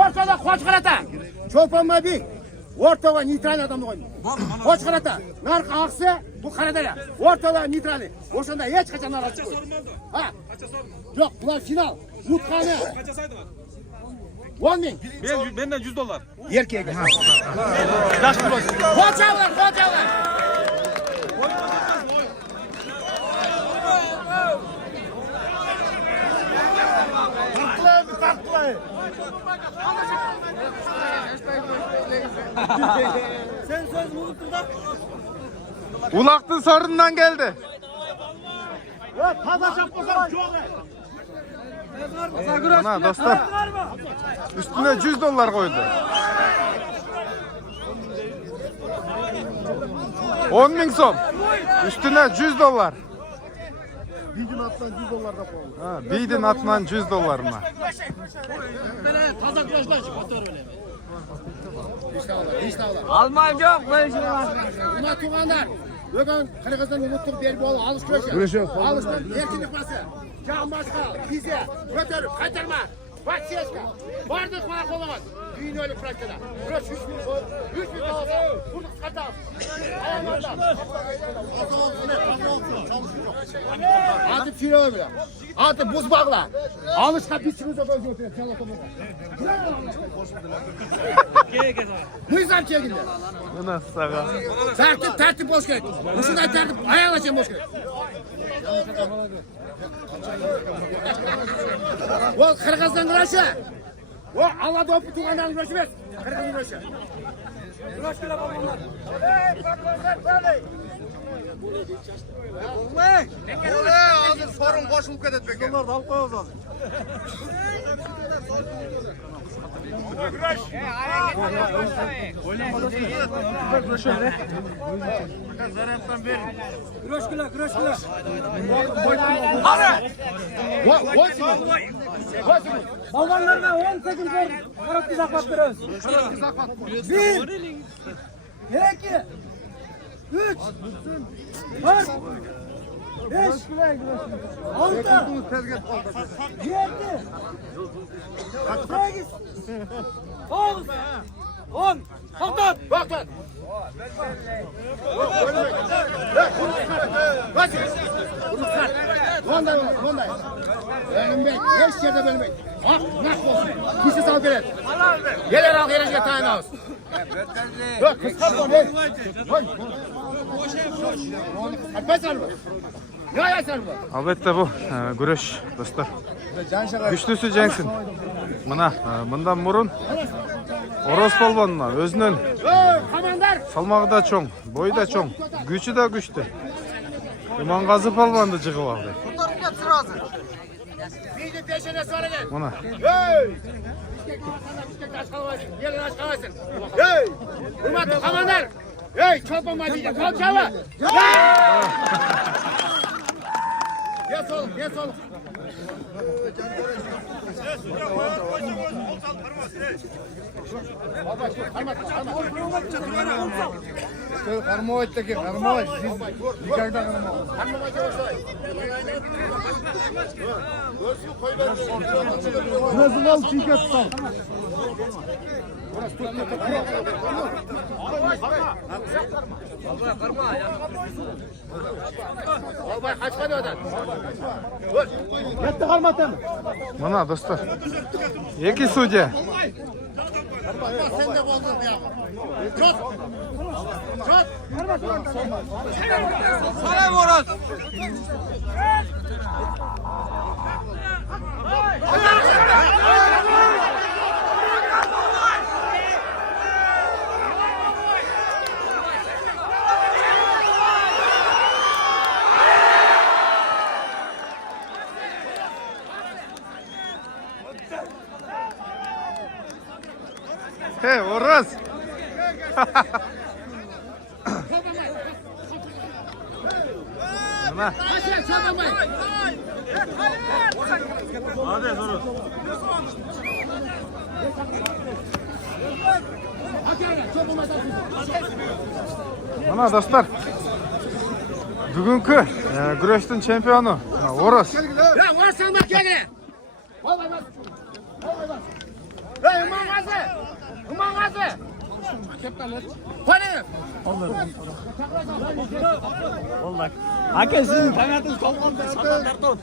Ortada qo'chqarata. Cho'ponma bi. O'rtaga neytral odamni qo'ydi. Qo'chqarata. Narx aqsa bu qaradala. O'rtada neytral. O'shanda hech qachon norozi chiqmaydi. Ha. Yo'q, bular final. Yutqani. Qancha saydi? 10 ming. Benden $100. Erkek. Yaxshi bo'lsin. Qo'chalar, qo'chalar. Sen sözümü unuttun da. Ulaqtın sorundan geldi. Taza şapkasam çok. Ana dostlar. Üstüne $100 koydu. 10 ming so'm. Üstüne $100. Bidin atlan $100 da koydu. Ha, bidin atlan $100 mı? Taza kuraşlar otur öyle. İşte Almayım yok ben şimdi. Buna tuğanlar. Bugün Kırgız'dan unuttuk bir bol alış kuraşı. Alıştan erkinlik bası. Can başka, bize, götürüp, kaçırma. Bak seçka. Vardık bana kolamaz. Düğün öyle bıraktılar. Burası 3 bin koy. 3 bin kalsa. Vurduk katal. Ayağlardan. Atıp şire öyle. Atıp buz bağla. Alışka biçimiz o böyle götürüyor. Sen otomata. Nizam çekildi. Bu nasıl sağa? Tertip boş gerek. Uçundan tertip ayağlaşayım boş gerek. O Kırgız'dan kıraşı. O Allah doğup tuğandan kıraşı ver. Kırgız'dan kıraşı. Kıraş kıra babamlar. Hey bakmazlar böyle. Olmay. Hazır sorun koşulup ketecek. Bunlar da alıp koyuyoruz hazır. Kıraş. Kıraş kıra. Hadi. Balvanlarına 18 gün karakter zakat veriyoruz. 1, 2, 3, 4, 5, 6, 7, 8, 9, 10. Kalkın. Bakın. Ondan. Bölünmek, hiç yerde bölünmek. Ah, nak olsun. Kişi sal gelir. Gelir al, gelecek tane olsun. Yok, kıskart onu. Kıskart mı? Ne ayasın bu? Albatta bu güreş dostlar. Güçlüsü jengsin. Mına, bundan murun Oros polvonuna özünün salmağı da çoğ, boyu da çoğ, gücü de güçlü. İmangazı polvondu jıgıp aldı. Mına. Hey! Hurmatlı komandar! Hey! Çoban madide! Kalk çava! Yes oğlum, yes oğlum. Karmovaç'taki Karmovaç, siz yukarıda Karmovaç. Nasıl al çiğ sal. Albay kaçmadı odan. Yetti kalmadı mı? Mına dostlar. Iki suje. Sen de bozdun ya. Çot. Çot. Sana vurun. Hey Oros. Mına. Aşağı çoban bay. Hadi sorun. Mına dostlar. Bugünkü güreştin çempionu Oros. Ya varsan bak gel. Vallahi bak. Hey mama. Hımangazi. Palev. Aka sizin tanıdığınız koldan satanlar tut.